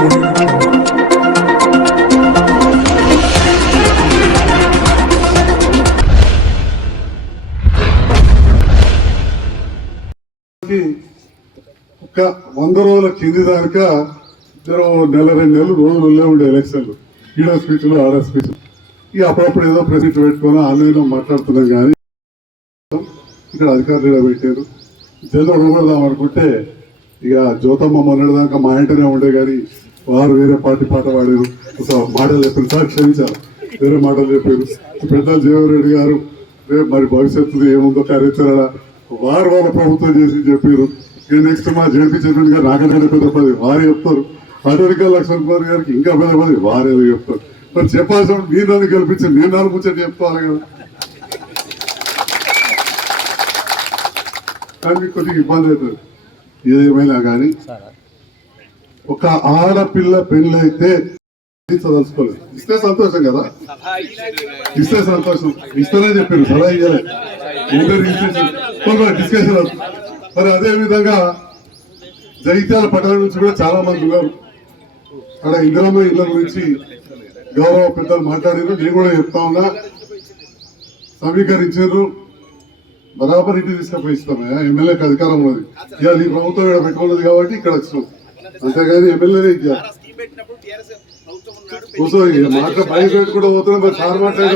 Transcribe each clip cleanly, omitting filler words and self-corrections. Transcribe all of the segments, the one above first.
ఒక 100 రోజుల కింది దాకా నెల 2 నెలలు రోజులు ఉండే ఎలక్షన్లు, ఈడ స్పీచ్లు ఆడ స్పీచ్లు. ఇక అప్పుడప్పుడు ఏదో ప్రెసిడెంట్ పెట్టుకొని ఆన్లైన్లో మాట్లాడుతున్నాం. కానీ ఇక్కడ అధికారులు పెట్టారు. జల్లు ఉండకూడదాం అనుకుంటే ఇక జ్యోతమ్మ మొన్నటిదాకా మా ఇంటనే ఉండే, కానీ వారు వేరే పార్టీ పాట పాడారు. మాటలు చెప్పారు, సార్ క్షమించారు, వేరే మాటలు చెప్పారు. పెద్దలు జీవన్రెడ్డి గారు మరి భవిష్యత్తు ఏముందో కార్యాచరణ వారు వాళ్ళ ప్రభుత్వం చేసి చెప్పారు. నెక్స్ట్ మా జడ్పీ చైర్మన్ గారు నాకంటే పెద్ద పదవి వారు చెప్తారు. అటవిక లక్ష్మణ్ కుమార్ గారికి ఇంకా పెద్ద పదవి వారేదో చెప్తారు. మరి చెప్పాల్సిన మీరు నన్ను గెలిపించి నేను నాలుగు ముచ్చట చెప్తాను కదా. కానీ మీకు కొద్దిగా ఇబ్బంది అవుతుంది. ఏదేమైనా కానీ ఒక ఆడపిల్ల పెళ్ళైతే చదలుచుకోలేదు. ఇస్తే సంతోషం కదా, ఇస్తే సంతోషం. ఇస్తేనే చెప్పారు, సలహా ఇవ్వలేదు. డిస్కషన్. మరి అదే విధంగా జగిత్యాల పట్టణం నుంచి కూడా చాలా మంది ఉన్నారు. అక్కడ ఇందిరమ్మ ఇళ్ల గురించి గౌరవ పెద్దలు మాట్లాడారు. నేను కూడా చెప్తా ఉన్నా, సమీకరించారు. బరాబర్ ఇంటికి తీసుకపోయి ఇస్తామయ్యా, ఎమ్మెల్యేకి అధికారం ఉన్నది. ఇవాళ ఈ ప్రభుత్వం ఇక్కడ పెట్టుకున్నది కాబట్టి ఇక్కడ వచ్చినాం, అంతేగాని ఎమ్మెల్యేనే ఇచ్చారు. మాట బయట పెట్టుకుంటూ పోతున్నాం. మరి సార్ మాట్లాడే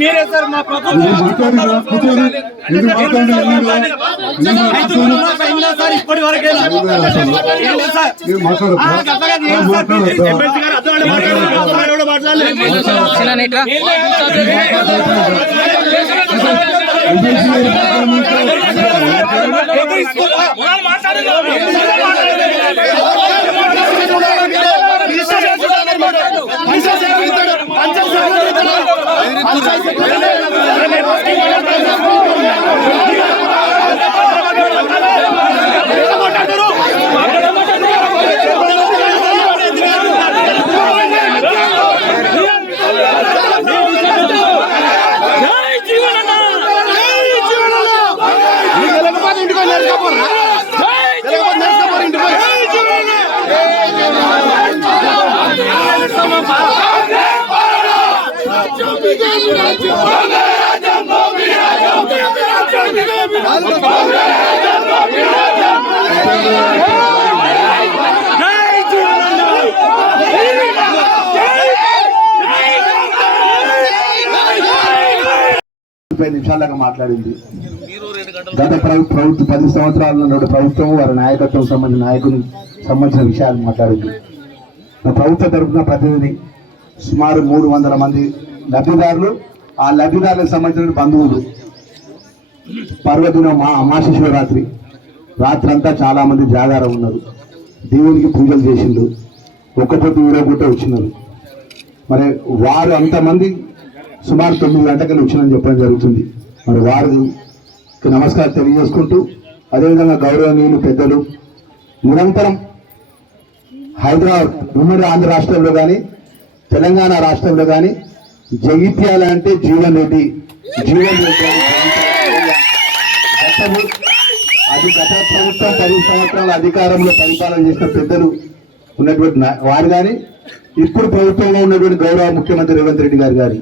మీరే సార్ మా ప్రభుత్వం ఇప్పటి వరకే నిమిషాలుగా మాట్లాడింది. గత ప్రభుత్వం 10 సంవత్సరాల నాటి ప్రభుత్వం వారి నాయకత్వం సంబంధించిన విషయాలు మాట్లాడింది. మా ప్రభుత్వ తరఫున ప్రతినిధి సుమారు 300 మంది లబ్ధిదారులు, ఆ లబ్ధిదారులకు సంబంధించిన బంధువులు పర్వదినం అమావాస్య రాత్రంతా చాలా మంది జాగారం ఉన్నారు. దేవునికి పూజలు చేసిండు, ఒక్కొక్కటి ఊరగొట్ట వచ్చినారు. మరి వారు అంతమంది సుమారు 9 గంటలకు వచ్చినని చెప్పడం జరుగుతుంది. మరి వారికి నమస్కారం తెలియజేసుకుంటూ, అదేవిధంగా గౌరవనీయులు పెద్దలు నిరంతరం హైదరాబాద్ ఉమ్మడి ఆంధ్ర రాష్ట్రంలో కానీ తెలంగాణ రాష్ట్రంలో కానీ జగిత్యాల అంటే జీవన్ రెడ్డి అది గత ప్రభుత్వం 10 సంవత్సరాల అధికారంలో పరిపాలన చేసిన పెద్దలు ఉన్నటువంటి వారు కానీ, ఇప్పుడు ప్రభుత్వంలో ఉన్నటువంటి గౌరవ ముఖ్యమంత్రి రేవంత్ రెడ్డి గారు కానీ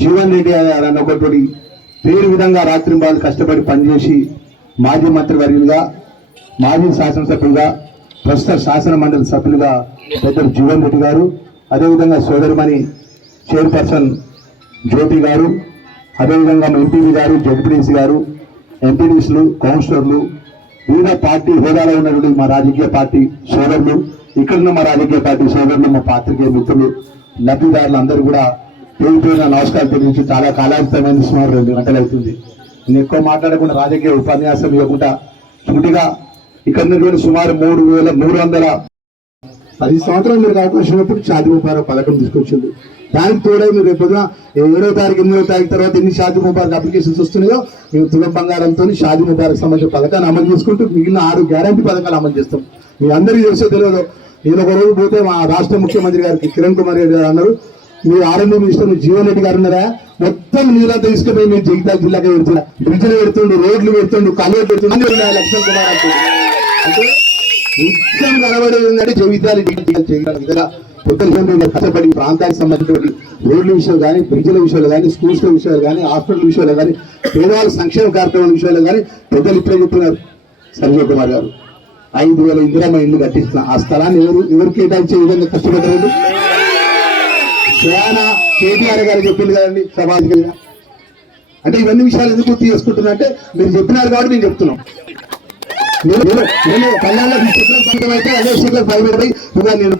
జీవన్ రెడ్డి అన్న ఒకటి పేరు విధంగా రాత్రింబాలు కష్టపడి పనిచేసి మాజీ మంత్రివర్యులుగా, మాజీ శాసనసభ్యులుగా, ప్రస్తుత శాసన మండలి సభ్యులుగా పెద్దలు జీవన్ రెడ్డి గారు, అదేవిధంగా సోదరిమణి చైర్పర్సన్ జ్యోతి గారు, అదేవిధంగా ఎంపీవి గారు, జడ్పీటీసీ గారు, ఎంపీడీసీలు, కౌన్సిలర్లు, వివిధ పార్టీ హోదాలో ఉన్నటువంటి మా రాజకీయ పార్టీ సోదరులు, ఇక్కడున్న మా రాజకీయ పార్టీ సోదరులు, మా పాత్రికేయ మిత్రులు, లబ్ధిదారులు అందరూ కూడా పేరు పేరున నమస్కారం తెలియజేసి చాలా కాలాతీతమైన సుమారు 2 గంటలు అవుతుంది. నేను ఎక్కువ మాట్లాడకుండా రాజకీయ ఉపన్యాసం ఇవ్వకుండా సూటిగా ఇక్కడ ఉన్నటువంటి సుమారు 3,310 సంవత్సరాలు మీరు అవకాశం ఉన్నప్పుడు షాదీ ముబారక్ పథకం తీసుకొచ్చింది. దానికి తోడే మీరు రేపు 7వ తారీఖు 8వ తారీఖు తర్వాత ఎన్ని షాదీ ముబారక్ అప్లికేషన్స్ వస్తున్నాయో మేము తులం బంగారంతో షాదీ ముబారక్ సంబంధించిన పథకాన్ని అమలు చేసుకుంటూ మిగిలిన 6 గ్యారంటీ పథకాలు అమలు చేస్తాం. మీ అందరికీ తెలుసో తెలియదు, నేను ఒక రోజు పోతే మా రాష్ట్ర ముఖ్యమంత్రి గారికి కిరణ్ కుమార్ రెడ్డి గారు అన్నారు, మీరు ఆర్ఎండ్బి మినిస్టర్ జీవన్ రెడ్డి గారు ఉన్నారా, మొత్తం నీళ్ళంతా తీసుకుపోయి మీరు జగిత్యాల జిల్లాకే పెడుతున్నా, బ్రిడ్జ్లు పెడుతుండు, రోడ్లు పెడుతుండు, కలువలు పెడుతుండు లక్ష్మణ్ కుమార్ అంటుంది. అంటే నిత్యం కనబడేది ఏంటంటే జగిత్యాల కష్టపడి ప్రాంతానికి సంబంధించిన రోడ్ల విషయాలు కానీ, బ్రిడ్జ్ల విషయాలు కానీ, స్కూల్స్ విషయాలు కానీ, హాస్పిటల్ విషయాలు కానీ, పేదవాళ్ళ సంక్షేమ కార్యక్రమాల విషయాలు కానీ పెద్దలు ఇప్పుడే చెప్తున్నారు. సంజయ్ కుమార్ గారు 5,000 ఇందిరమ్మ ఇల్లు కట్టిస్తున్న ఆ స్థలాన్ని ఎవరు కేటాయించే విధంగా కష్టపడ్డారు. స్వయాన కేటీఆర్ గారు చెప్పింది కదండి సమాజంగా. అంటే ఇవన్నీ విషయాలు ఎందుకు గుర్తు చేసుకుంటున్నా అంటే మీరు చెప్పినారు కాబట్టి మేము చెప్తున్నాం. నేను కళ్యాణ్ అయితే అదే ప్రైవేట్ పై నేను